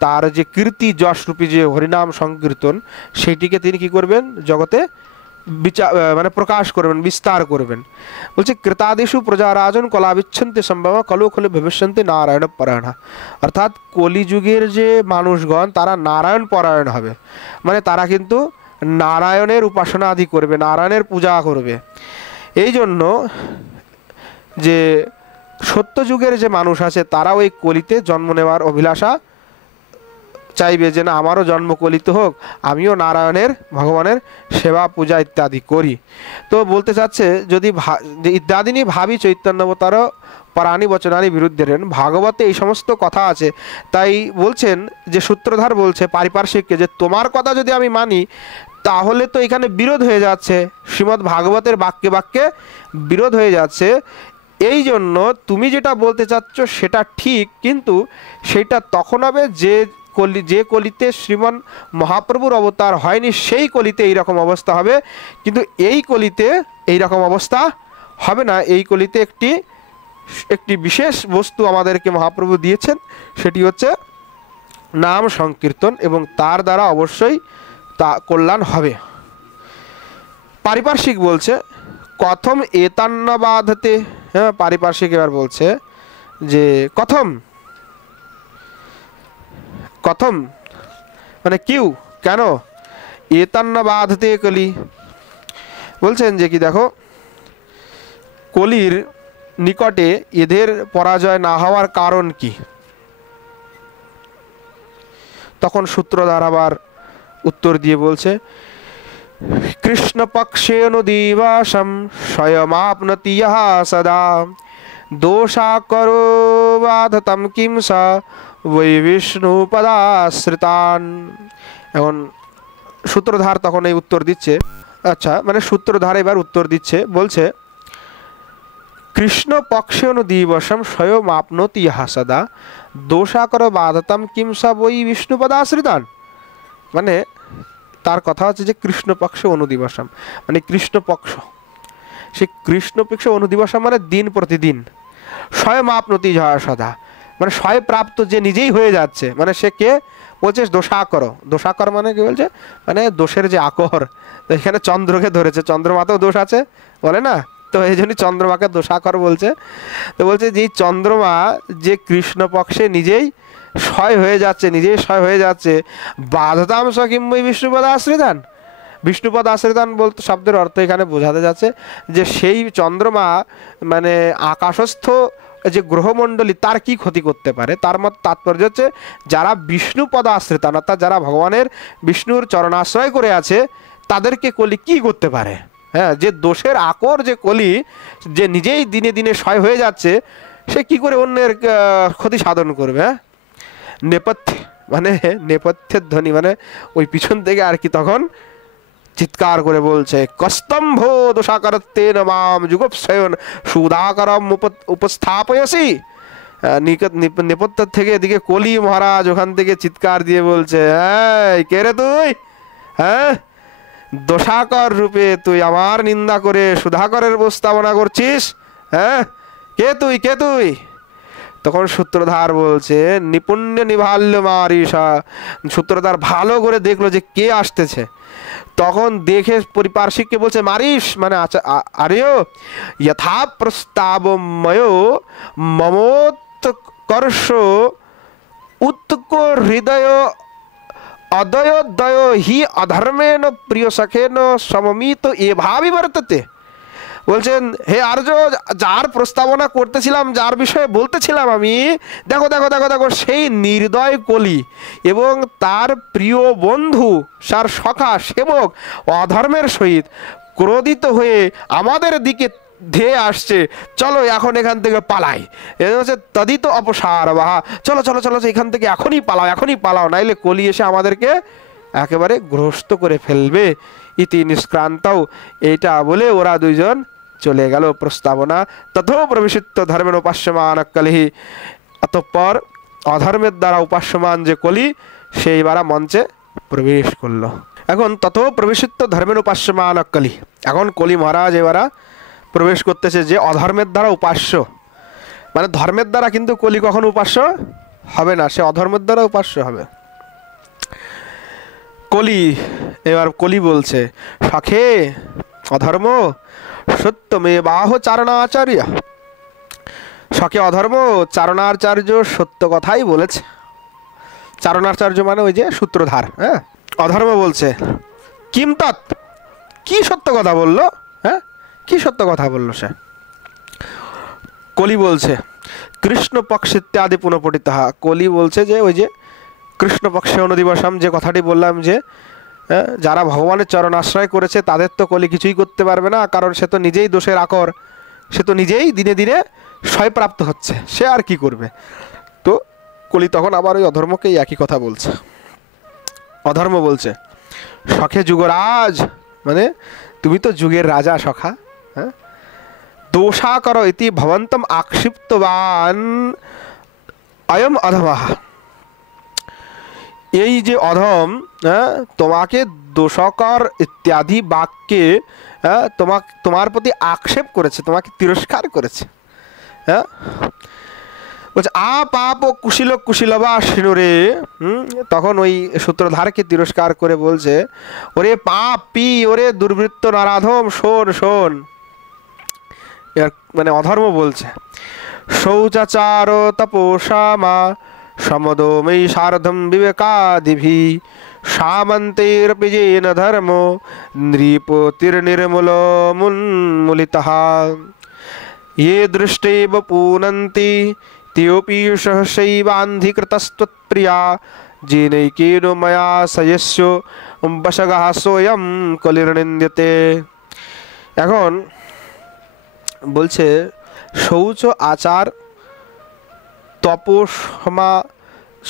তার যে কীর্তি যশরূপী যে হরিনাম সংকীর্তন, সেইটিকে তিনি কি করবেন, জগতে মানে প্রকাশ করবেন, বিস্তার করবেন। বলছে কৃতাদিষু প্রজারাজন কলা বিচ্ছন্তি সম্ভব কলো খলে ভবিষ্যন্তি নারায়ণ পরায়ণ। অর্থাৎ কলিযুগের যে মানুষগণ তারা নারায়ণ পরায়ণ হবে, মানে তারা কিন্তু নারায়ণের উপাসনা আদি করবে, নারায়ণের পূজা করবে। এই জন্য যে সত্যযুগের যে মানুষ আছে তারা ওই কলিতে জন্ম নেওয়ার অভিলাষা চাইবে, যে না আমারও জন্ম কলিতে হোক, আমিও নারায়ণের ভগবানের সেবা পূজা ইত্যাদি করি। তো বলতে চাচ্ছে যদি ইত্যাদিনী ভাবি চৈতন্যবতার পরাণী বচনানি বিরুদ্ধেন, ভাগবতে এই সমস্ত কথা আছে, তাই বলছেন যে সূত্রধার বলছে পারিপার্শ্বিককে যে তোমার কথা যদি আমি মানি তাহলে তো এখানে বিরোধ হয়ে যাচ্ছে, শ্রীমদ্ ভাগবতের বাক্যে বাক্যে বিরোধ হয়ে যাচ্ছে। এই জন্য তুমি যেটা বলতে চাচ্ছ সেটা ঠিক, কিন্তু সেটা তখন হবে যে কলিতে শ্রীমান মহাপ্রভুর অবতার হয়নি সেই কলিতে এইরকম অবস্থা হবে, কিন্তু এই কলিতে এইরকম অবস্থা হবে না। এই কলিতে একটি বিশেষ বস্তু আমাদেরকে মহাপ্রভু দিয়েছেন, সেটি হচ্ছে নাম সংকীর্তন, এবং তার দ্বারা অবশ্যই তা কল্যাণ হবে। পারিপার্শ্বিক বলছে কথম এতান্ন বাধতে, হ্যাঁ পারিপার্শ্বিক এবার বলছে যে কথম মানে কিউ, কেন, এতান্ন বাধতে কলি, বলছেন যে কি দেখো কলির নিকটে এদের পরাজয় না হওয়ার কারণ কি। তখন সূত্রধার আবার উত্তর দিয়ে বলছে কৃষ্ণ পক্ষেনুদিবাসম স্বয়মাপ্নতি ইহ সদা দোষা করো বাধতম কিম সা বৈ বিষ্ণু পদাশ্রিতান। এখন সূত্রধার তখন এই উত্তর দিচ্ছে, আচ্ছা মানে সূত্রধার এবার উত্তর দিচ্ছে, বলছে কৃষ্ণ পক্ষেনুদিবসম স্বয়মাপ্নতি ইহ সদা দোষা করো বাধতম কিম সা বৈ বিষ্ণু পদাশ্রিতান। মানে তার কথা হচ্ছে যে কৃষ্ণপক্ষ অনুদিবসম, মানে কৃষ্ণপক্ষ, সেই কৃষ্ণপক্ষ অনুদিবসম মানে দিন প্রতিদিন, স্বয়ং আপনতি সদা মানে স্বয় প্রাপ্ত, যে নিজেই হয়ে যাচ্ছে, মানে সে কে বলছে দোষাকর। দোষাকর মানে কি বলছে, মানে দোষের যে আকর, তো এখানে চন্দ্রকে ধরেছে, চন্দ্রমাতেও দোষ আছে বলে না, তো এই জন্যই চন্দ্রমাকে দোষাকর বলছে। তো বলছে যে চন্দ্রমা যে কৃষ্ণপক্ষে নিজেই ক্ষয় হয়ে যাচ্ছে বাধতাম সকিম্ময় বিষ্ণুপদ আশ্রিতান। বিষ্ণুপদ আশ্রিতান বলতে শব্দের অর্থ এখানে বোঝাতে যাচ্ছে যে সেই চন্দ্রমা মানে আকাশস্থ যে গ্রহমণ্ডলী তার কি ক্ষতি করতে পারে। তার মত তাৎপর্য হচ্ছে যারা বিষ্ণুপদ আশ্রিতান অর্থাৎ যারা ভগবানের বিষ্ণুর চরণাশ্রয় করে আছে তাদেরকে কলি কি করতে পারে। হ্যাঁ, যে দোষের আকর যে কলি যে নিজেই দিনে দিনে ক্ষয় হয়ে যাচ্ছে সে কি করে অন্যের ক্ষতি সাধন করবে। হ্যাঁ, নেপথ্যের ধ্বনি মানে ওই পিছন থেকে আর কি তখন চিৎকার করে বলছে কস্তম্ভ দোষাকরত্বেন মাম যুগোপসয়ন সুধাকরম উপস্থাপয়সি। নেপথ্যের থেকে এদিকে কলি মহারাজ ওখান থেকে চিৎকার দিয়ে বলছে হ্যাঁ কে রে তুই, হ্যাঁ দোষাকর রূপে তুই আমার নিন্দা করে সুধাকরের উপস্থাপনা করছিস, হ্যাঁ কে তুই। তখন সূত্রধার বলছে নিপুণ্য নিভাল্য মারিষা। সূত্রধার ভালো করে দেখলো যে কে আসতেছে, তখন দেখে পরিপার্শ্বিককে বলছে মারিস মানে আর্য যথা প্রস্তাবময় মমোৎকর্ষ উৎক হৃদয় অদয়োদয় হি অধর্মেন প্রিয় সখেন সমমিত এভাবে বর্ততে। বলছেন হে আর্য যার প্রস্তাবনা করতেছিলাম যার বিষয়ে বলতেছিলাম আমি, দেখো দেখো দেখো দেখো সেই নির্দয় কলি এবং তার প্রিয় বন্ধু তার সখা সেবক অধর্মের সহিত ক্রোধিত হয়ে আমাদের দিকে ধেয়ে আসছে, চলো এখন এখান থেকে পালাই। এটা হচ্ছে তদিত অপসার বাহা, চলো চলো চলো এখান থেকে এখনই পালাও নাইলে কলি এসে আমাদেরকে একেবারে গ্রস্ত করে ফেলবে। ইতি নিষ্ক্রান্তও এইটা বলে ওরা দুইজন চলে গেল। প্রস্তাবনা তথো প্রবিশিত ধর্মের উপাস্যমান কলিহি। অতঃপর অধর্মের দ্বারা উপাস্যমান যে কলি সেইবারা মঞ্চে প্রবেশ করলো। এখন তথো প্রবিশিত ধর্মের উপাস্যমান কলি, এখন কলি মহারাজ এবারা প্রবেশ করতেছে যে অধর্মের দ্বারা উপাস্য, মানে ধর্মের দ্বারা কিন্তু কলি কখনো উপাস্য হবে না, সে অধর্মের দ্বারা উপাস্য হবে। কলি বলছে সখে অধর্ম সত্যমে বাহ চারণাচার্য। সখে অধর্ম চারণাচার্য সত্য কথাই বলেছে। চারণাচার্য মানে ওই যে সূত্রধার। হ্যাঁ, অধর্ম বলছে কিম তৎ, কি সত্য কথা বললো, হ্যাঁ কি সত্য কথা বললো সে। কলি বলছে কৃষ্ণপক্ষ ইত্যাদি পুনঃপঠিত। কলি বলছে যে ওই যে কৃষ্ণপক্ষে অনুদিবসম যে কথাটি বললাম যে যারা ভগবানের চরণ আশ্রয় করেছে তাদের তো কলি কিছুই করতে পারবে না, কারণ সে তো নিজেই দোষের আকর, সে তো নিজেই দিনে দিনে ক্ষয়প্রাপ্ত হচ্ছে, সে আর কি করবে। তো কলি তখন আবার ওই অধর্মকেই একই কথা বলছে। অধর্ম বলছে সখে যুগরাজ, মানে তুমি তো যুগের রাজা সখা, হ্যাঁ দোষা করো ইতি ভবন্তম আক্ষিপ্তবান অয়ম অধমঃ। এই যে অধম তোমাকে দোষকর ইত্যাদি বাক্যে তোমার প্রতি আক্ষেপ করেছে, তোমাকে তিরস্কার করেছে। হ্যাঁ বলছে আ পাপ ও কুশীলবা শিনুরে। তখন ওই সূত্রধারকে তিরস্কার করে বলছে ওরে পাপী, ওরে দুর্বৃত্ত নারাধম, শোন। এর মানে অধর্ম বলছে শৌচাচার তপোষামা সমদোময়ী সার্ধম বিবেকাদিভি সামন্তেরপি যেন ধর্ম নৃপতির্নির্মূল মুন্মূলিতঃ ये दृष्टेव पूनन्ति तेऽपि सहसैवान्धिकृतस्त्वत्प्रिया जेनैकेन मया सयस्य वशगः सोऽयं कलिर्निन्द्यते। এখন বলছে শৌচ আচার তপসমা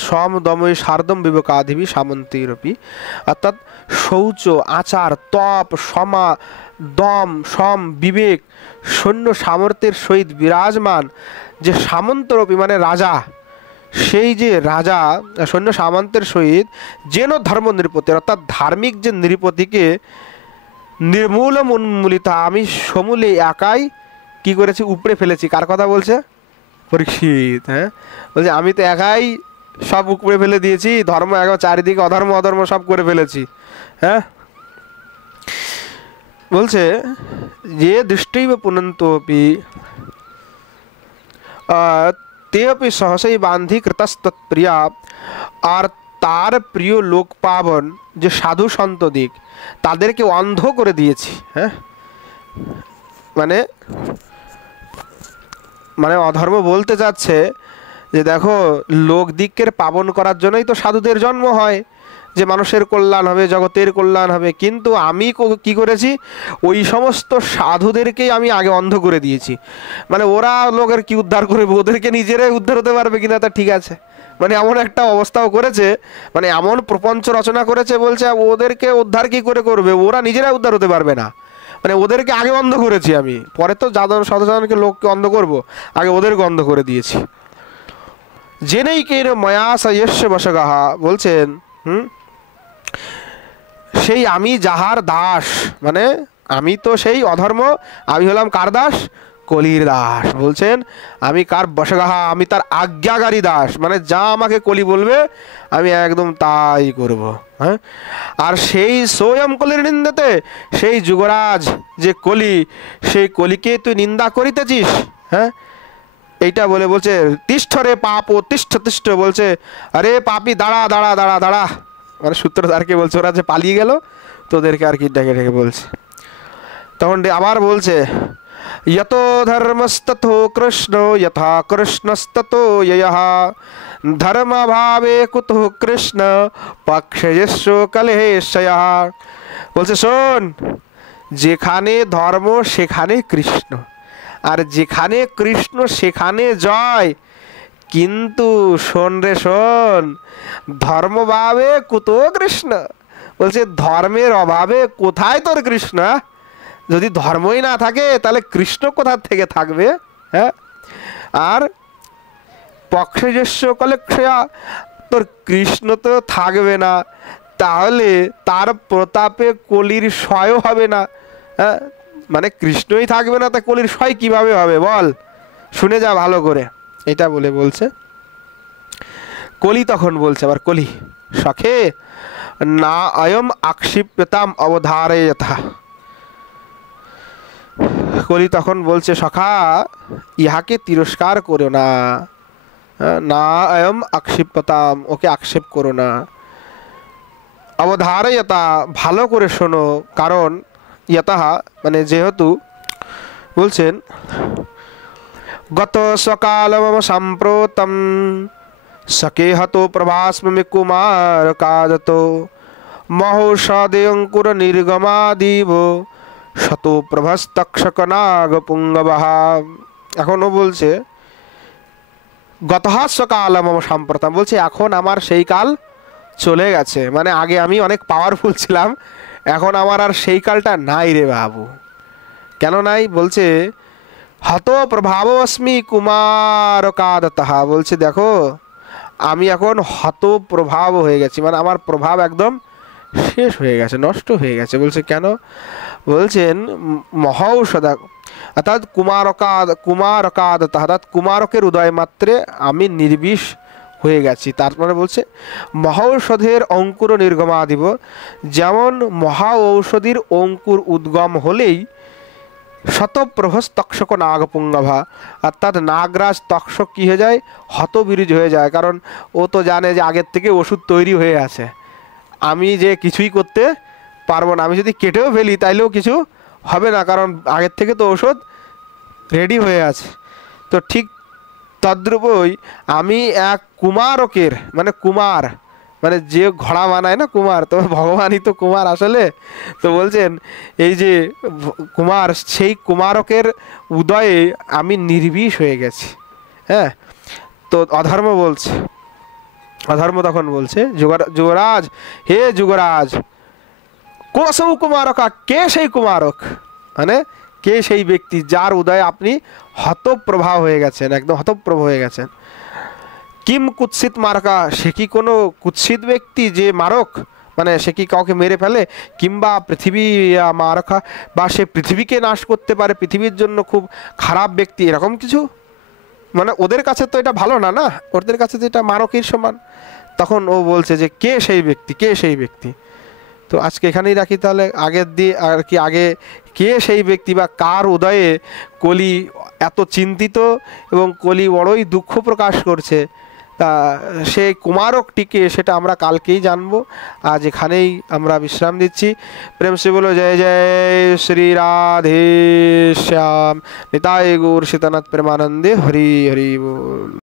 সম দময় সার্দম বিবেকাধিবি সামন্তীরপি। অর্থাৎ শৌচ আচার তপ সমা দম সম বিবেক সৈন্য সামর্থ্যের সহিত বিরাজমান যে সামন্তরূপী মানে রাজা, সেই যে রাজা সৈন্য সামন্তের সহিত যেন ধর্ম নৃপতির অর্থাৎ ধার্মিক যে নৃপতিকে নির্মূল উন্মূলিত আমি সমূলে একাই কি করেছি উপড়ে ফেলেছি। কার কথা বলছে? পরীক্ষিত। হ্যাঁ বলছে আমি তো একাই সব উপড়ে ফেলে দিয়েছি, ধর্ম একবার চারিদিকে অধর্ম সব করে ফেলেছি। হ্যাঁ বলছে যে দৃষ্টিব পুনন্তোপি তেপি সহসই বান্ধি কৃতস্তৎপ্রিয়া, আর তার প্রিয় লোক পাবন যে সাধু সন্ত দিক তাদেরকে অন্ধ করে দিয়েছি। হ্যাঁ, মানে মানে অধর্ম বলতে যাচ্ছে যে দেখো, লোক দিকের পাবন করার জন্যই তো সাধুদের জন্ম হয়, যে মানুষের কল্যাণ হবে, জগতের কল্যাণ হবে। কিন্তু আমি কি করেছি, ওই সমস্ত সাধুদেরকেই আমি আগে অন্ধ করে দিয়েছি। মানে ওরা লোকের কি উদ্ধার করবে, ওদেরকে নিজেরাই উদ্ধার হতে পারবে কিনা তা ঠিক আছে। মানে এমন একটা অবস্থাও করেছে, মানে এমন প্রপঞ্চ রচনা করেছে, বলছে ওদেরকে উদ্ধার কি করে করবে, ওরা নিজেরাই উদ্ধার হতে পারবে না। মানে ওদেরকে আগে অন্ধ করেছি আমি, পরে তো সাধারণকে লোককে অন্ধ করব, আগে ওদেরকে অন্ধ করে দিয়েছি। জেনেই কে ময়া সয়স্য বশগাহা, বলছেন সেই আমি যাহার দাস, মানে আমি তো সেই অধর্ম, আমি হলাম কার দাস, কলির দাস। বলছেন আমি কার বশগাহা, আমি তার আজ্ঞাকারী দাস, মানে যা আমাকে কলি বলবে আমি একদম তাই করব। হ্যাঁ, আর সেই স্বয়ং কলির নিন্দাতে, সেই যুবরাজ যে কলি, সেই কলিকে তুই নিন্দা করিতেছিস। হ্যাঁ, এইটা বলে বলছে তিষ্ঠ রে পাপ ও তিষ্ঠ তিষ্ঠ, বলছে আরে পাপি দাঁড়া দাঁড়া দাঁড়া দাঁড়া, মানে সূত্রধারকে বলছে, ওরা যে পালিয়ে গেল তোদেরকে আর কি ডেকে ডেকে বলছে। তখন আবার বলছে यतो धर्मस्ततो कृष्णो यथा कृष्णस्ततो ययः धर्म भावे कुतो कृष्ण पक्षयस्व कलहेशयः। বলছে শোন, যেখানে ধর্ম সেখানে কৃষ্ণ, আর যেখানে কৃষ্ণ সেখানে জয়। কিন্তু শোন রে শোন, ধর্মভাবে কুতো কৃষ্ণ, বলছে ধর্মের অভাবে কোথায় তোর কৃষ্ণ? যদি ধর্মই না থাকে তাহলে কৃষ্ণ কোথা থেকে থাকবে? হ্যাঁ, আর পক্ষযস্য কলেক্ষয়া, তোর কৃষ্ণ তো থাকবে না, তাহলে তার প্রতাপে কলির ক্ষয় হবে না। হ্যাঁ, মানে কৃষ্ণই থাকবে না, তা কলির ক্ষয় কিভাবে হবে বল? শুনে যা ভালো করে, এটা বলে বলছে। কলি তখন বলছে, আবার কলি সখে না অয়ম আক্ষিপ্যতাম অবধারয়থা। কলি তখন বলছে সখা, ইহাকে তিরস্কার করো না, না অয়ম আক্ষিপ্যতাম, ওকে আক্ষেপ করো না। অবধারয়তা, ভালো করে শোনো, কারণ ইয়তঃ মানে যেহেতু, বলছেন গত সকালম সাম্প্রতম সকেহতো প্রভাস্মি কুমার কাদত মহৌষধে অঙ্কুর নির্গমাদিব শতো প্রভস্তক্ষক নাগ পুঙ্গবহ। এখনও বলছে গতঃ সকালম সাম্প্রতম, বলছে এখন আমার সেই কাল চলে গেছে, মানে আগে আমি অনেক পাওয়ারফুল ছিলাম, এখন আমার আর সেই কালটা নাই রে বাবু। কেন নাই? বলছে হত প্রভাবস্মি কুমার কাদতঃ, বলছে দেখো আমি এখন হত প্রভাব হয়ে গেছি, মানে আমার প্রভাব একদম শেষ হয়ে গেছে, নষ্ট হয়ে গেছে। বলছে কেন? বলছেন মহৌষধা, অর্থাৎ কুমারকাদতঃ, অর্থাৎ কুমারকের উদয় মাত্রে আমি নির্বিষ হয়ে গেছি। তারপরে বলছে মহৌষধের অঙ্কুর নির্গমাদিব, যেমন মহা ঔষধির অঙ্কুর উদ্গম হলেই শতপ্রভস তক্ষক নাগপুঙ্গভা, অর্থাৎ নাগরাজ তক্ষক কী হয়ে যায়, হতবিরুজ হয়ে যায়। কারণ ও তো জানে যে আগের থেকে ওষুধ তৈরি হয়ে আছে, আমি যে কিছুই করতে পারবো না, আমি যদি কেটেও ফেলি তাইলেও কিছু হবে না, কারণ আগের থেকে তো ওষুধ রেডি হয়ে আছে। তো ঠিক তদ্রূপই আমি এক কুমারকের, মানে কুমার মানে যে ঘোড়া বানায় না কুমার, তো ভগবানই তো কুমার আসলে। তো বলছেন এই যে কুমার, সেই কুমারকের উদয়ে আমি নির্বিষ হয়ে গেছি। হ্যাঁ, তো অধর্ম বলছে, অধর্ম তখন বলছে যুবরাজ, হে যুবরাজ, কোসৌ কুমারকা, কে সেই কুমারক, মানে কে সেই ব্যক্তি যার উদয়ে আপনি হতপ্রভা হয়ে গেছেন, একদম হতপ্রভ হয়ে গেছেন। কিম কুৎসিত মারকা, সে কি কোনো কুৎসিত ব্যক্তি যে মারক, মানে সে কি কাউকে মেরে ফেলে, কিংবা পৃথিবী মারকা, বা সে পৃথিবীকে নাশ করতে পারে, পৃথিবীর জন্য খুব খারাপ ব্যক্তি, এরকম কিছু? মানে ওদের কাছে তো এটা ভালো না, না ওদের কাছে তো এটা মারকের সমান। তখন ও বলছে যে কে সেই ব্যক্তি, কে সেই ব্যক্তি? তো আজকে এখানেই রাখি তাহলে। আগের দিয়ে আর কি, আগে কে সেই ব্যক্তি বা কার উদয়ে কলি এত চিন্তিত এবং কলি বড়ই দুঃখ প্রকাশ করছে, তা সেই কুমারকটিকে সেটা আমরা কালকেই জানবো। আজ এখানেই আমরা বিশ্রাম দিচ্ছি। প্রেম সে বলো জয় জয় শ্রী রাধে শ্যাম, নিতাই গৌর সীতানাথ প্রেমানন্দে, হরি হরি বল।